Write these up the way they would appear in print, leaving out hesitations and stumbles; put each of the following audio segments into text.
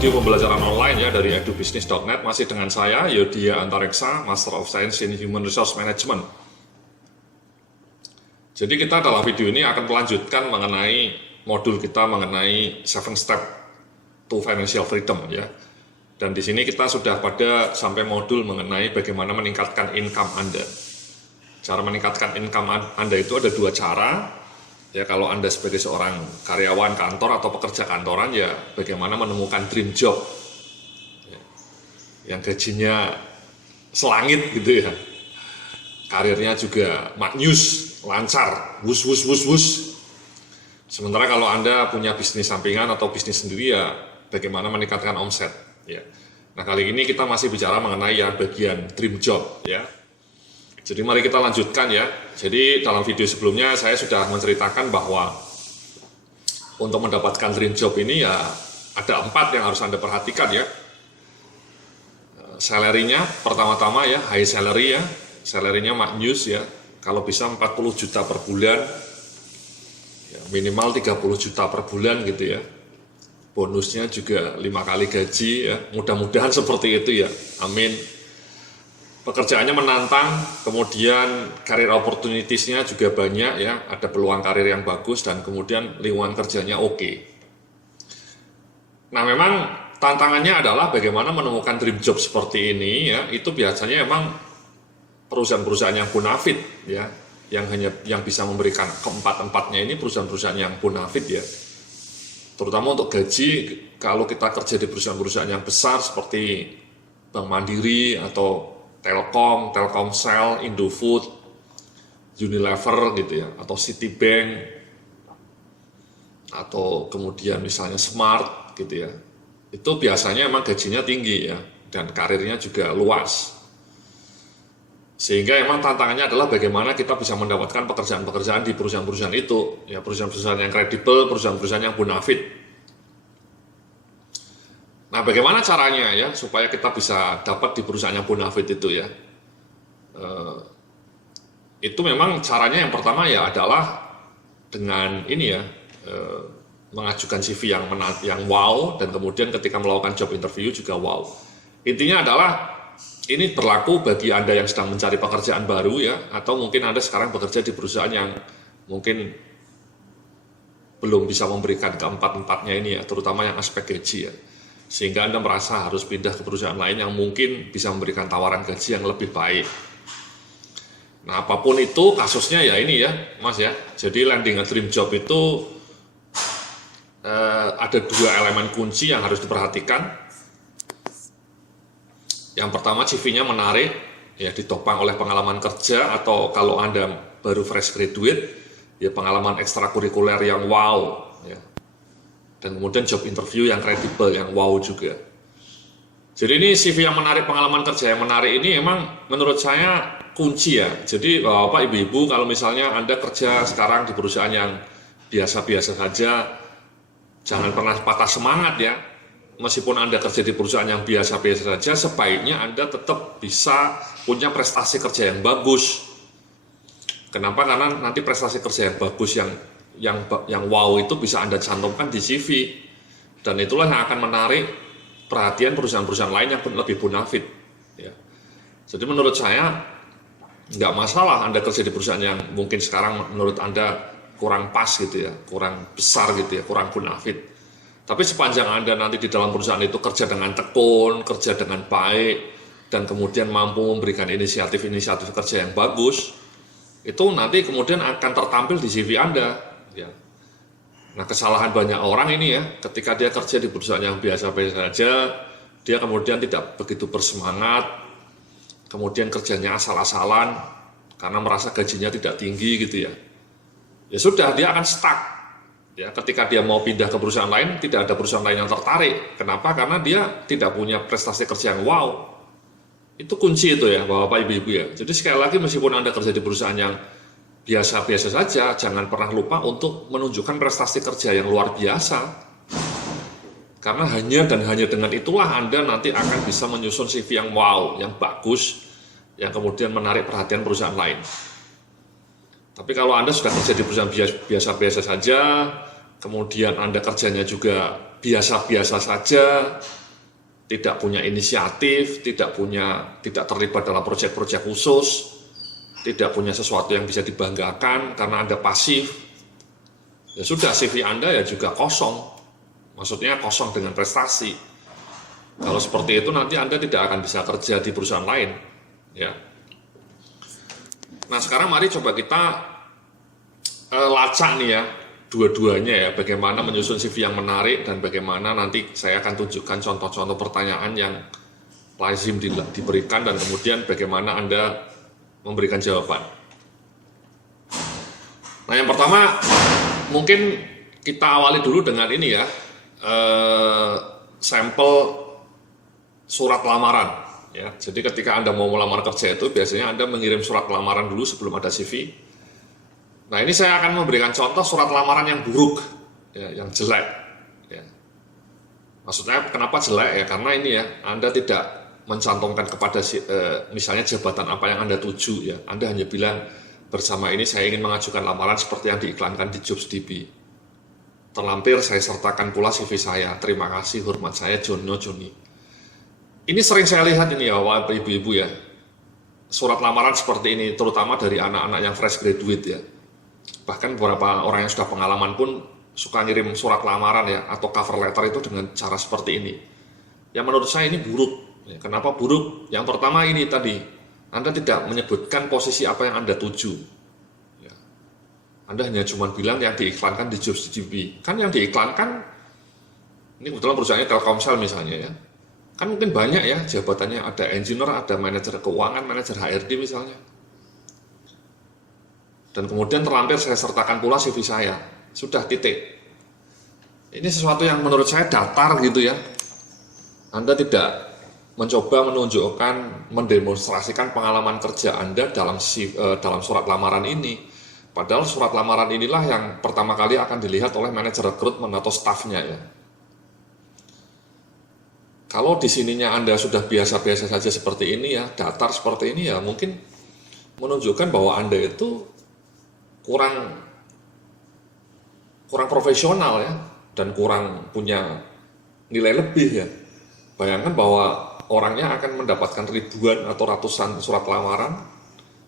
video pembelajaran online ya dari edubisnis.net. Masih dengan saya Yodhya Antareksa, Master of Science in Human Resource Management. Jadi kita dalam video ini akan melanjutkan mengenai modul kita mengenai 7 step to financial freedom ya. Dan di sini kita sudah pada sampai modul mengenai bagaimana meningkatkan income Anda. Cara meningkatkan income Anda itu ada 2 cara. Ya, kalau Anda sebagai seorang karyawan kantor atau pekerja kantoran, ya bagaimana menemukan dream job ya, yang gajinya selangit gitu ya, karirnya juga maknyus, lancar, wus. Sementara kalau Anda punya bisnis sampingan atau bisnis sendiri, ya bagaimana meningkatkan omset ya. Nah, kali ini kita masih bicara mengenai yang bagian dream job ya. Jadi mari kita lanjutkan ya. Jadi dalam video sebelumnya saya sudah menceritakan bahwa untuk mendapatkan dream job ini ya ada 4 yang harus Anda perhatikan ya. Salary-nya pertama-tama ya, high salary ya. Salary-nya maknyus ya. Kalau bisa 40 juta per bulan. Ya, minimal 30 juta per bulan gitu ya. Bonusnya juga 5 kali gaji ya. Mudah-mudahan seperti itu ya. Amin. Pekerjaannya menantang, kemudian career opportunities-nya juga banyak ya, ada peluang karir yang bagus dan kemudian lingkungan kerjanya oke. Nah, memang tantangannya adalah bagaimana menemukan dream job seperti ini ya, itu biasanya memang perusahaan-perusahaan yang bonafit ya, yang bisa memberikan keempat-empatnya ini perusahaan-perusahaan yang bonafit ya. Terutama untuk gaji, kalau kita kerja di perusahaan-perusahaan yang besar seperti Bank Mandiri atau Telkomsel, Indofood, Unilever gitu ya, atau Citibank, atau kemudian misalnya Smart gitu ya, itu biasanya emang gajinya tinggi ya, dan karirnya juga luas. Sehingga emang tantangannya adalah bagaimana kita bisa mendapatkan pekerjaan-pekerjaan di perusahaan-perusahaan itu, ya perusahaan-perusahaan yang kredibel, perusahaan-perusahaan yang bonafit. Nah, bagaimana caranya ya supaya kita bisa dapat di perusahaan yang bonafit itu ya? Itu memang caranya yang pertama ya adalah dengan ini ya, mengajukan CV yang wow, dan kemudian ketika melakukan job interview juga wow. Intinya adalah ini berlaku bagi Anda yang sedang mencari pekerjaan baru ya, atau mungkin Anda sekarang bekerja di perusahaan yang mungkin belum bisa memberikan keempat-empatnya ini ya, terutama yang aspek gaji ya. Sehingga Anda merasa harus pindah ke perusahaan lain yang mungkin bisa memberikan tawaran gaji yang lebih baik. Nah, apapun itu kasusnya ya ini ya, Mas ya. Jadi landing a dream job itu ada 2 elemen kunci yang harus diperhatikan. Yang pertama, CV-nya menarik, ya ditopang oleh pengalaman kerja, atau kalau Anda baru fresh graduate, ya pengalaman ekstrakurikuler yang wow, ya. Dan kemudian job interview yang kredibel, yang wow juga. Jadi ini CV yang menarik, pengalaman kerja yang menarik ini emang menurut saya kunci ya. Jadi Bapak Ibu-Ibu, kalau misalnya Anda kerja sekarang di perusahaan yang biasa-biasa saja, jangan pernah patah semangat ya. Meskipun Anda kerja di perusahaan yang biasa-biasa saja, sebaiknya Anda tetap bisa punya prestasi kerja yang bagus. Kenapa? Karena nanti prestasi kerja yang bagus yang wow itu bisa Anda cantumkan di CV, dan itulah yang akan menarik perhatian perusahaan-perusahaan lain yang lebih bonafit ya. Jadi menurut saya nggak masalah Anda kerja di perusahaan yang mungkin sekarang menurut Anda kurang pas gitu ya, kurang besar gitu ya, kurang bonafit. Tapi sepanjang Anda nanti di dalam perusahaan itu kerja dengan tekun, kerja dengan baik, dan kemudian mampu memberikan inisiatif-inisiatif kerja yang bagus, itu nanti kemudian akan tertampil di CV Anda. Ya. Nah, kesalahan banyak orang ini ya, ketika dia kerja di perusahaan yang biasa-biasa saja, dia kemudian tidak begitu bersemangat, kemudian kerjanya asal-asalan, karena merasa gajinya tidak tinggi gitu ya. Ya sudah, dia akan stuck. Ya, ketika dia mau pindah ke perusahaan lain, tidak ada perusahaan lain yang tertarik. Kenapa? Karena dia tidak punya prestasi kerja yang wow. Itu kunci itu ya, Bapak Ibu-Ibu ya. Jadi sekali lagi, meskipun Anda kerja di perusahaan yang biasa-biasa saja, jangan pernah lupa untuk menunjukkan prestasi kerja yang luar biasa. Karena hanya dengan itulah Anda nanti akan bisa menyusun CV yang wow, yang bagus, yang kemudian menarik perhatian perusahaan lain. Tapi kalau Anda sudah kerja di perusahaan biasa-biasa saja, kemudian Anda kerjanya juga biasa-biasa saja, tidak punya inisiatif, tidak terlibat dalam proyek-proyek khusus, tidak punya sesuatu yang bisa dibanggakan karena Anda pasif, ya sudah, CV Anda ya juga kosong. Maksudnya kosong dengan prestasi. Kalau seperti itu nanti Anda tidak akan bisa kerja di perusahaan lain, ya. Nah, sekarang mari coba kita lacak nih ya, dua-duanya ya, bagaimana menyusun CV yang menarik dan bagaimana nanti saya akan tunjukkan contoh-contoh pertanyaan yang lazim diberikan dan kemudian bagaimana Anda memberikan jawaban. Nah, yang pertama mungkin kita awali dulu dengan ini ya, sampel surat lamaran. Ya, jadi ketika Anda mau melamar kerja itu biasanya Anda mengirim surat lamaran dulu sebelum ada CV. Nah, ini saya akan memberikan contoh surat lamaran yang buruk, ya, yang jelek. Ya. Maksudnya kenapa jelek ya? Karena ini ya, Anda tidak mencantumkan kepada misalnya jabatan apa yang Anda tuju ya. Anda hanya bilang bersama ini saya ingin mengajukan lamaran seperti yang diiklankan di JobsDB. Terlampir saya sertakan pula CV saya. Terima kasih, hormat saya Joni. Ini sering saya lihat ini ya, ibu-ibu ya, surat lamaran seperti ini, terutama dari anak-anak yang fresh graduate ya. Bahkan beberapa orang yang sudah pengalaman pun suka ngirim surat lamaran ya, atau cover letter itu dengan cara seperti ini. Yang menurut saya ini buruk. Ya, kenapa buruk? Yang pertama ini tadi, Anda tidak menyebutkan posisi apa yang Anda tuju. Ya. Anda hanya cuma bilang yang diiklankan di JobsDB. Kan yang diiklankan, ini kebetulan perusahaannya Telkomsel misalnya ya. Kan mungkin banyak ya jabatannya, ada engineer, ada manajer keuangan, manajer HRD misalnya. Dan kemudian terlampir saya sertakan pula CV saya. Sudah, titik. Ini sesuatu yang menurut saya datar gitu ya. Anda tidak mencoba menunjukkan, mendemonstrasikan pengalaman kerja Anda dalam surat lamaran ini. Padahal surat lamaran inilah yang pertama kali akan dilihat oleh manajer rekrutmen atau stafnya ya. Kalau di sininya Anda sudah biasa-biasa saja seperti ini ya, datar seperti ini ya, mungkin menunjukkan bahwa Anda itu kurang profesional ya, dan kurang punya nilai lebih ya. Bayangkan bahwa orangnya akan mendapatkan ribuan atau ratusan surat lamaran,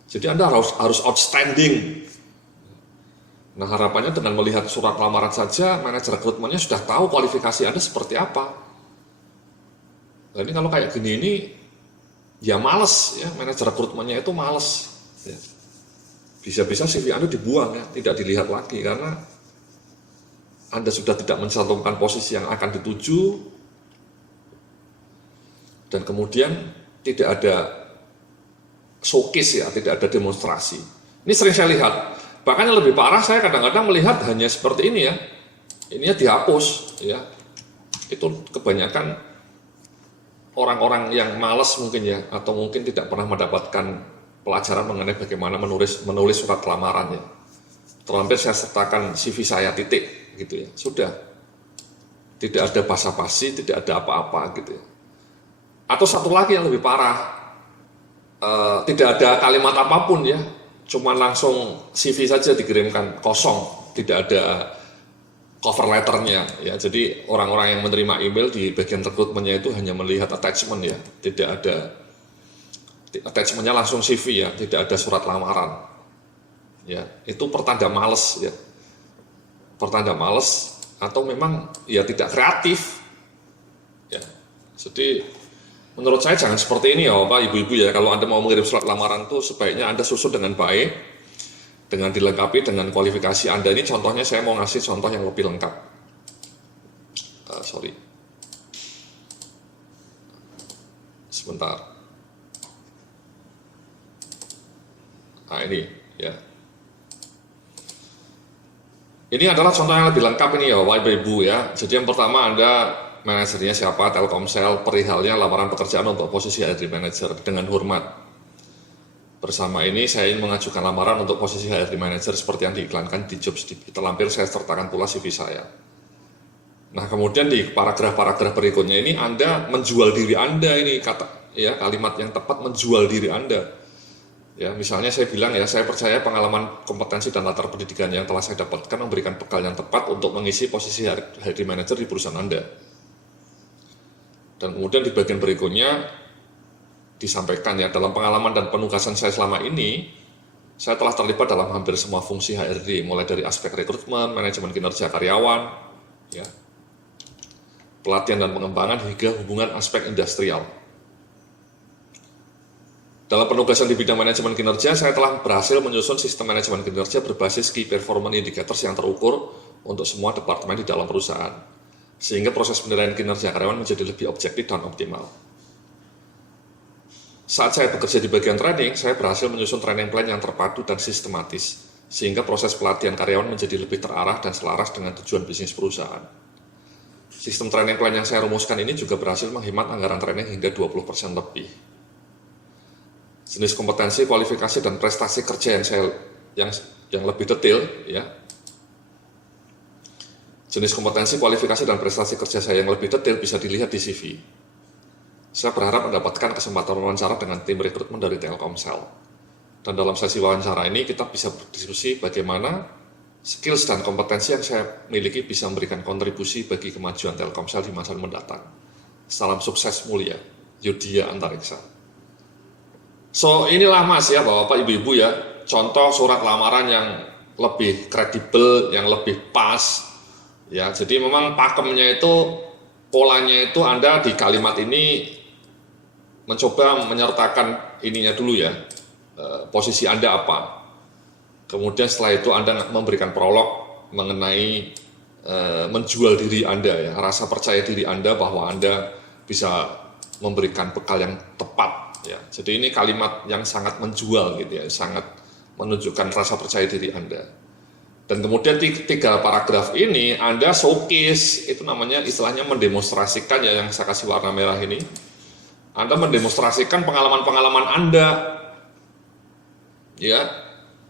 jadi Anda harus outstanding. Nah, harapannya dengan melihat surat lamaran saja, manajer rekrutmennya sudah tahu kualifikasi Anda seperti apa. Nah, ini kalau kayak gini ini ya males ya, manajer rekrutmennya itu males ya. Bisa-bisa CV Anda dibuang ya, tidak dilihat lagi karena Anda sudah tidak mencantumkan posisi yang akan dituju dan kemudian tidak ada showcase ya, tidak ada demonstrasi. Ini sering saya lihat. Bahkan yang lebih parah, saya kadang-kadang melihat hanya seperti ini ya, ininya dihapus ya. Itu kebanyakan orang-orang yang malas mungkin ya, atau mungkin tidak pernah mendapatkan pelajaran mengenai bagaimana menulis surat lamaran ya. Terlampir saya sertakan CV saya, titik gitu ya. Sudah, tidak ada basa-basi, tidak ada apa-apa gitu ya. Atau satu lagi yang lebih parah, tidak ada kalimat apapun ya, cuma langsung CV saja dikirimkan kosong, tidak ada cover letternya ya. Jadi orang-orang yang menerima email di bagian rekrutmennya itu hanya melihat attachment ya, tidak ada attachmentnya, langsung CV ya, tidak ada surat lamaran ya. Itu pertanda males ya, pertanda males atau memang ya tidak kreatif ya. Jadi menurut saya jangan seperti ini ya Bapak Ibu-ibu ya. Kalau Anda mau mengirim surat lamaran tuh sebaiknya Anda susun dengan baik, dengan dilengkapi dengan kualifikasi Anda. Ini contohnya saya mau ngasih contoh yang lebih lengkap. Sebentar. Nah ini ya. Ini adalah contoh yang lebih lengkap ini ya Bapak Ibu ya. Jadi yang pertama Anda manajernya siapa, Telkomsel, perihalnya lamaran pekerjaan untuk posisi HRD Manager dengan hormat. Bersama ini saya ingin mengajukan lamaran untuk posisi HRD Manager seperti yang diiklankan di JobsDB. Terlampir saya sertakan pula CV saya. Nah, kemudian di paragraf-paragraf berikutnya ini Anda menjual diri Anda, ini kalimat yang tepat, menjual diri Anda. Ya, misalnya saya bilang ya, saya percaya pengalaman, kompetensi, dan latar pendidikan yang telah saya dapatkan memberikan bekal yang tepat untuk mengisi posisi hiring manager di perusahaan Anda. Dan kemudian di bagian berikutnya disampaikan ya, dalam pengalaman dan penugasan saya selama ini, saya telah terlibat dalam hampir semua fungsi HRD, mulai dari aspek rekrutmen, manajemen kinerja karyawan, ya, pelatihan dan pengembangan, hingga hubungan aspek industrial. Dalam penugasan di bidang manajemen kinerja, saya telah berhasil menyusun sistem manajemen kinerja berbasis key performance indicators yang terukur untuk semua departemen di dalam perusahaan, sehingga proses penilaian kinerja karyawan menjadi lebih objektif dan optimal. Saat saya bekerja di bagian training, saya berhasil menyusun training plan yang terpadu dan sistematis, sehingga proses pelatihan karyawan menjadi lebih terarah dan selaras dengan tujuan bisnis perusahaan. Sistem training plan yang saya rumuskan ini juga berhasil menghemat anggaran training hingga 20% lebih. Jenis kompetensi, kualifikasi, dan prestasi kerja yang lebih detail, ya. Jenis kompetensi, kualifikasi, dan prestasi kerja saya yang lebih detail bisa dilihat di CV. Saya berharap mendapatkan kesempatan wawancara dengan tim rekrutmen dari Telkomsel. Dan dalam sesi wawancara ini kita bisa berdiskusi bagaimana skills dan kompetensi yang saya miliki bisa memberikan kontribusi bagi kemajuan Telkomsel di masa mendatang. Salam sukses mulia, Yudhya Antariksa. So inilah Mas ya, Bapak Ibu-Ibu ya, contoh surat lamaran yang lebih kredibel, yang lebih pas. Ya, jadi memang pakemnya itu, polanya itu Anda di kalimat ini mencoba menyertakan ininya dulu ya, posisi Anda apa. Kemudian setelah itu Anda memberikan prolog mengenai menjual diri Anda ya, rasa percaya diri Anda bahwa Anda bisa memberikan bekal yang tepat. Ya, jadi ini kalimat yang sangat menjual gitu ya, sangat menunjukkan rasa percaya diri Anda. Dan kemudian 3 paragraf ini Anda showcase, itu namanya istilahnya mendemonstrasikan ya, yang saya kasih warna merah ini. Anda mendemonstrasikan pengalaman-pengalaman Anda, ya,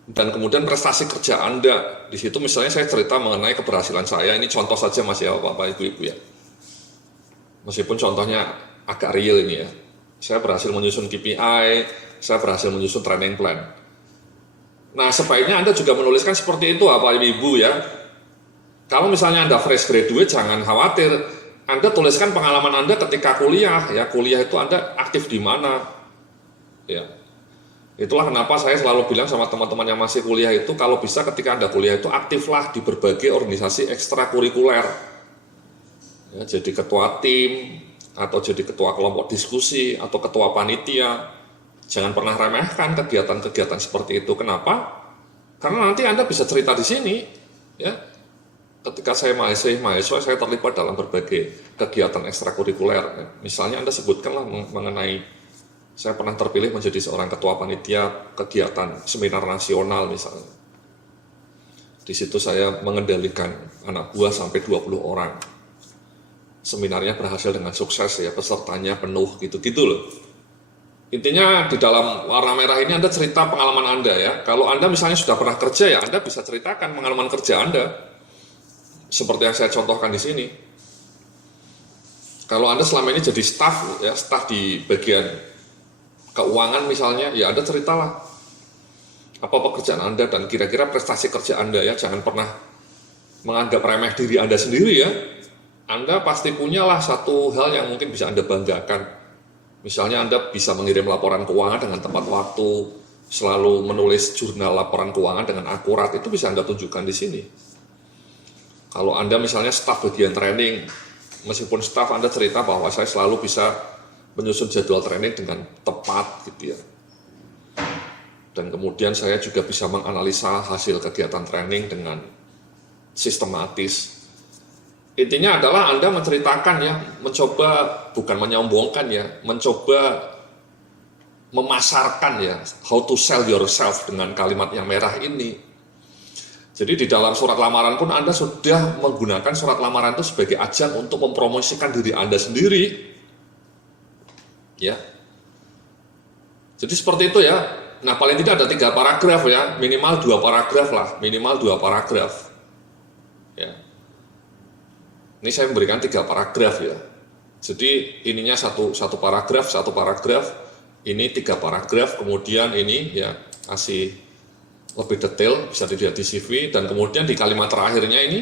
dan kemudian prestasi kerja Anda. Di situ misalnya saya cerita mengenai keberhasilan saya, ini contoh saja Mas ya, Bapak Ibu-Ibu ya. Meskipun contohnya agak real ini ya. Saya berhasil menyusun KPI, saya berhasil menyusun training plan. Nah, sebaiknya Anda juga menuliskan seperti itu, Bapak Ibu ya. Kalau misalnya Anda fresh graduate, jangan khawatir. Anda tuliskan pengalaman Anda ketika kuliah, ya. Kuliah itu Anda aktif di mana, ya. Itulah kenapa saya selalu bilang sama teman-teman yang masih kuliah itu, kalau bisa ketika Anda kuliah itu aktiflah di berbagai organisasi ekstrakurikuler. Ya, jadi ketua tim, atau jadi ketua kelompok diskusi, atau ketua panitia. Jangan pernah remehkan kegiatan-kegiatan seperti itu. Kenapa? Karena nanti Anda bisa cerita di sini, ya. Ketika saya mahasiswa, saya terlibat dalam berbagai kegiatan ekstrakurikuler. Misalnya Anda sebutkanlah mengenai saya pernah terpilih menjadi seorang ketua panitia kegiatan seminar nasional misalnya. Di situ saya mengendalikan anak buah sampai 20 orang. Seminarnya berhasil dengan sukses ya, pesertanya penuh gitu-gitu loh. Intinya di dalam warna merah ini Anda cerita pengalaman Anda ya. Kalau Anda misalnya sudah pernah kerja ya, Anda bisa ceritakan pengalaman kerja Anda. Seperti yang saya contohkan di sini. Kalau Anda selama ini jadi staf ya, staf di bagian keuangan misalnya, ya Anda ceritalah apa pekerjaan Anda dan kira-kira prestasi kerja Anda ya. Jangan pernah menganggap remeh diri Anda sendiri ya. Anda pasti punyalah satu hal yang mungkin bisa Anda banggakan. Misalnya Anda bisa mengirim laporan keuangan dengan tepat waktu, selalu menulis jurnal laporan keuangan dengan akurat, itu bisa Anda tunjukkan di sini. Kalau Anda misalnya staf bagian training, meskipun staf Anda cerita bahwa saya selalu bisa menyusun jadwal training dengan tepat gitu ya. Dan kemudian saya juga bisa menganalisa hasil kegiatan training dengan sistematis. Intinya adalah Anda menceritakan ya, mencoba, bukan menyombongkan ya, mencoba memasarkan ya, how to sell yourself dengan kalimat yang merah ini. Jadi di dalam surat lamaran pun Anda sudah menggunakan surat lamaran itu sebagai ajang untuk mempromosikan diri Anda sendiri. Ya. Jadi seperti itu ya. Nah, paling tidak ada 3 paragraf ya, minimal 2 paragraf lah, minimal 2 paragraf. Ya. Ini saya memberikan 3 paragraf ya. Jadi ininya satu paragraf, Ini 3 paragraf, kemudian ini ya kasih lebih detail, bisa dilihat di CV, dan kemudian di kalimat terakhirnya ini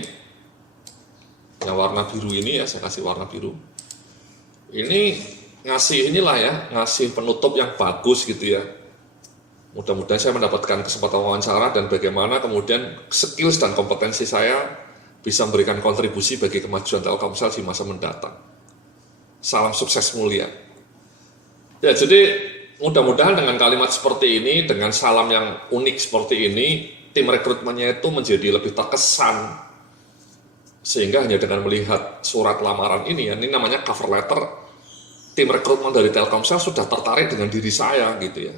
yang warna biru ini ya, saya kasih warna biru. Ini ngasih inilah ya, ngasih penutup yang bagus gitu ya. Mudah-mudahan saya mendapatkan kesempatan wawancara dan bagaimana kemudian skills dan kompetensi saya bisa memberikan kontribusi bagi kemajuan Telkomsel di masa mendatang. Salam sukses mulia. Ya, jadi mudah-mudahan dengan kalimat seperti ini, dengan salam yang unik seperti ini, tim rekrutmennya itu menjadi lebih terkesan. Sehingga hanya dengan melihat surat lamaran ini, ya, ini namanya cover letter, tim rekrutmen dari Telkomsel sudah tertarik dengan diri saya gitu ya.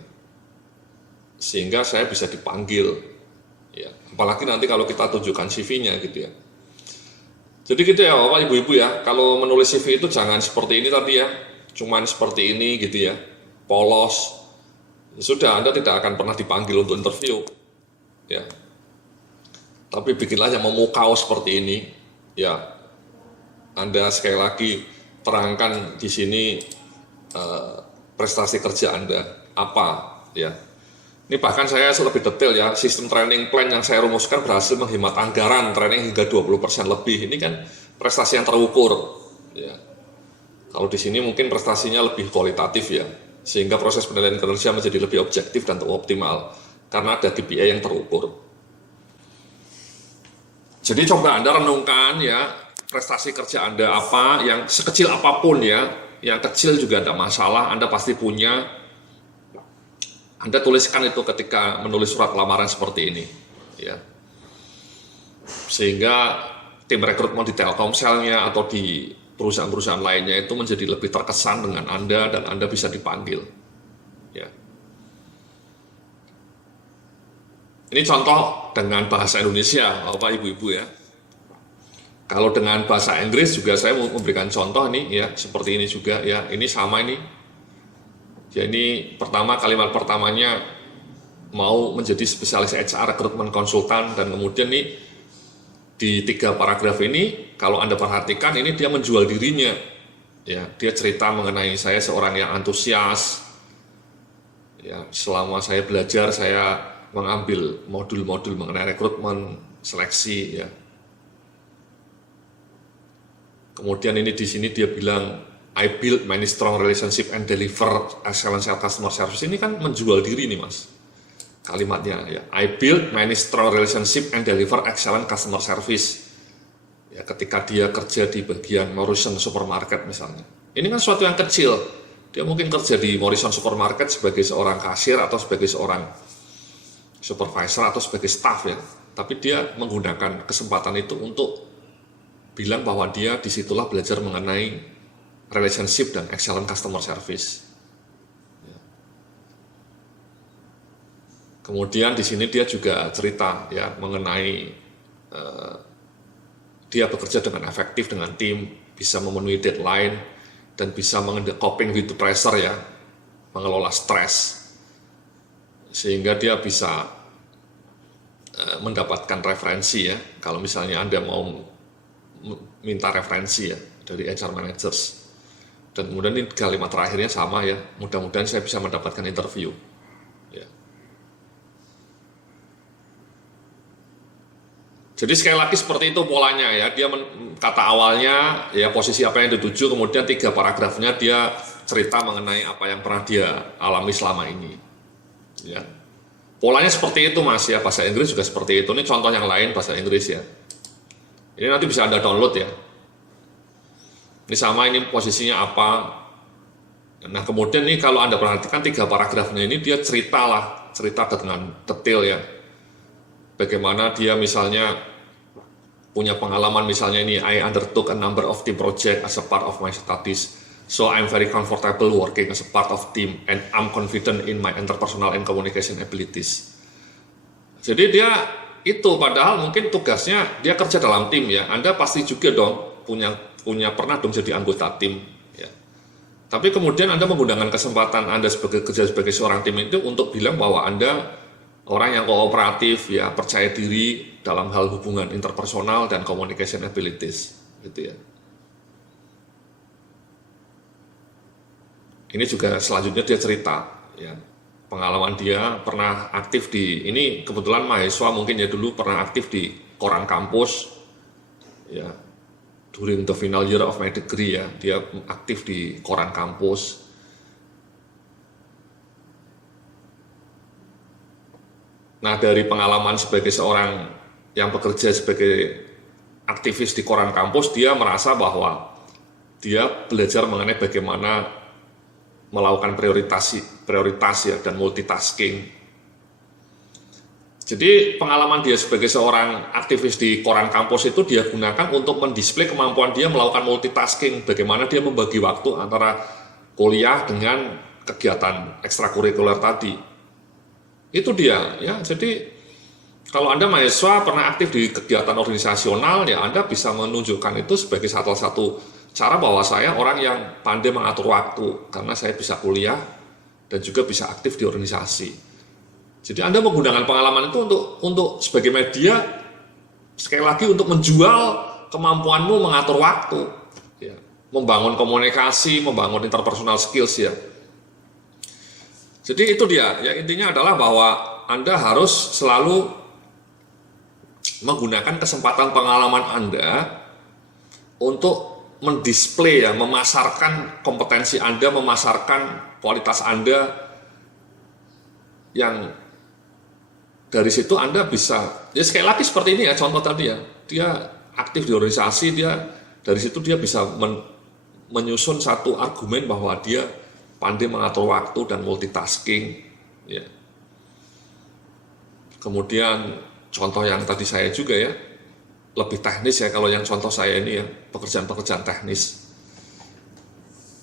Sehingga saya bisa dipanggil. Ya, apalagi nanti kalau kita tunjukkan CV-nya gitu ya. Jadi gitu ya Bapak Ibu-Ibu ya, kalau menulis CV itu jangan seperti ini tadi ya, cuman seperti ini gitu ya, polos. Ya sudah, Anda tidak akan pernah dipanggil untuk interview. Ya. Tapi bikinlah yang memukau seperti ini. Ya. Anda sekali lagi terangkan di sini prestasi kerja Anda apa ya. Ini bahkan saya lebih detail ya, sistem training plan yang saya rumuskan berhasil menghemat anggaran training hingga 20% lebih. Ini kan prestasi yang terukur ya. Kalau di sini mungkin prestasinya lebih kualitatif ya, sehingga proses penilaian kinerja menjadi lebih objektif dan optimal karena ada KPI yang terukur. Jadi coba Anda renungkan ya, prestasi kerja Anda apa, yang sekecil apapun ya, yang kecil juga ada masalah, Anda pasti punya. Anda tuliskan itu ketika menulis surat lamaran seperti ini ya. Sehingga tim rekrutmen di Telkomselnya atau di perusahaan-perusahaan lainnya itu menjadi lebih terkesan dengan Anda dan Anda bisa dipanggil. Ya. Ini contoh dengan bahasa Indonesia, Bapak Ibu-Ibu ya. Kalau dengan bahasa Inggris juga saya mau memberikan contoh nih ya, seperti ini juga ya. Ini sama ini. Jadi pertama kalimat pertamanya mau menjadi spesialis HR rekrutmen konsultan, dan kemudian nih di 3 paragraf ini kalau Anda perhatikan ini dia menjual dirinya ya, dia cerita mengenai saya seorang yang antusias ya, selama saya belajar saya mengambil modul-modul mengenai rekrutmen, seleksi ya. Kemudian ini di sini dia bilang I build many strong relationship and deliver excellent customer service. Ini kan menjual diri nih Mas kalimatnya ya. I build many strong relationship and deliver excellent customer service. Ya, ketika dia kerja di bagian Morrison Supermarket misalnya. Ini kan suatu yang kecil. Dia mungkin kerja di Morrison Supermarket sebagai seorang kasir atau sebagai seorang supervisor atau sebagai staff ya. Tapi dia menggunakan kesempatan itu untuk bilang bahwa dia disitulah belajar mengenai relationship dan excellent customer service. Kemudian di sini dia juga cerita ya mengenai dia bekerja dengan efektif dengan tim, bisa memenuhi deadline dan bisa coping with the pressure ya, mengelola stres, sehingga dia bisa mendapatkan referensi ya. Kalau misalnya Anda mau minta referensi ya dari HR managers. Dan kemudian ini kalimat terakhirnya sama ya, mudah-mudahan saya bisa mendapatkan interview. Ya. Jadi sekali lagi seperti itu polanya ya, dia kata awalnya ya posisi apa yang dituju, kemudian 3 paragrafnya dia cerita mengenai apa yang pernah dia alami selama ini. Ya. Polanya seperti itu Mas ya, bahasa Inggris juga seperti itu. Ini contoh yang lain bahasa Inggris ya. Ini nanti bisa Anda download ya. Ini sama, ini posisinya apa. Nah kemudian nih kalau Anda perhatikan 3 paragrafnya ini dia cerita dengan detail ya. Bagaimana dia misalnya punya pengalaman, misalnya ini I undertook a number of team project as a part of my studies, so I'm very comfortable working as a part of team and I'm confident in my interpersonal and communication abilities. Jadi dia itu padahal mungkin tugasnya dia kerja dalam tim ya, Anda pasti juga dong punya pernah dong jadi anggota tim ya. Tapi kemudian Anda menggunakan kesempatan Anda sebagai seorang tim itu untuk bilang bahwa Anda orang yang kooperatif ya, percaya diri dalam hal hubungan interpersonal dan communication abilities gitu ya. Ini juga selanjutnya dia cerita, ya, pengalaman dia pernah aktif di, ini kebetulan mahasiswa mungkin ya dulu pernah aktif di koran kampus, ya, during the final year of my degree ya, dia aktif di koran kampus. Nah, dari pengalaman sebagai seorang yang bekerja sebagai aktivis di koran kampus, dia merasa bahwa dia belajar mengenai bagaimana melakukan prioritas ya, dan multitasking. Jadi pengalaman dia sebagai seorang aktivis di koran kampus itu dia gunakan untuk mendisplay kemampuan dia melakukan multitasking, bagaimana dia membagi waktu antara kuliah dengan kegiatan ekstrakurikuler tadi. Itu dia, ya. Jadi kalau Anda mahasiswa pernah aktif di kegiatan organisasional, ya Anda bisa menunjukkan itu sebagai salah satu cara bahwa saya orang yang pandai mengatur waktu, karena saya bisa kuliah dan juga bisa aktif di organisasi. Jadi Anda menggunakan pengalaman itu untuk sebagai media, sekali lagi untuk menjual kemampuanmu mengatur waktu, ya. Membangun komunikasi, membangun interpersonal skills ya. Jadi itu dia, ya intinya adalah bahwa Anda harus selalu menggunakan kesempatan pengalaman Anda untuk mendisplay ya, memasarkan kompetensi Anda, memasarkan kualitas Anda, yang dari situ Anda bisa, ya sekali lagi seperti ini ya contoh tadi ya, dia aktif di organisasi, dia dari situ dia bisa menyusun satu argumen bahwa dia pandai mengatur waktu dan multitasking, ya. Kemudian contoh yang tadi saya juga ya, lebih teknis ya kalau yang contoh saya ini ya, pekerjaan-pekerjaan teknis.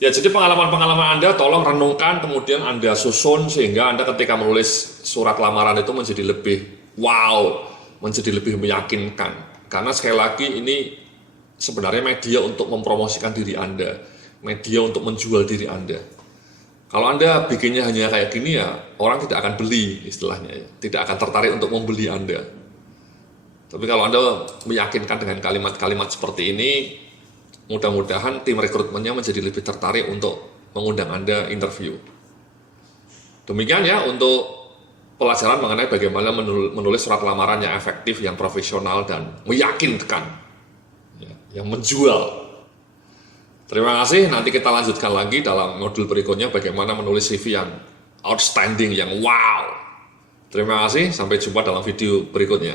Ya jadi pengalaman-pengalaman Anda tolong renungkan, kemudian Anda susun sehingga Anda ketika menulis surat lamaran itu menjadi lebih wow, menjadi lebih meyakinkan. Karena sekali lagi ini sebenarnya media untuk mempromosikan diri Anda, media untuk menjual diri Anda. Kalau Anda bikinnya hanya kayak gini ya, orang tidak akan beli istilahnya ya, tidak akan tertarik untuk membeli Anda. Tapi kalau Anda meyakinkan dengan kalimat-kalimat seperti ini, mudah-mudahan tim rekrutmennya menjadi lebih tertarik untuk mengundang Anda interview. Demikian ya untuk pelajaran mengenai bagaimana menulis surat lamaran yang efektif, yang profesional, dan meyakinkan, ya, yang menjual. Terima kasih, nanti kita lanjutkan lagi dalam modul berikutnya bagaimana menulis CV yang outstanding, yang wow. Terima kasih, sampai jumpa dalam video berikutnya.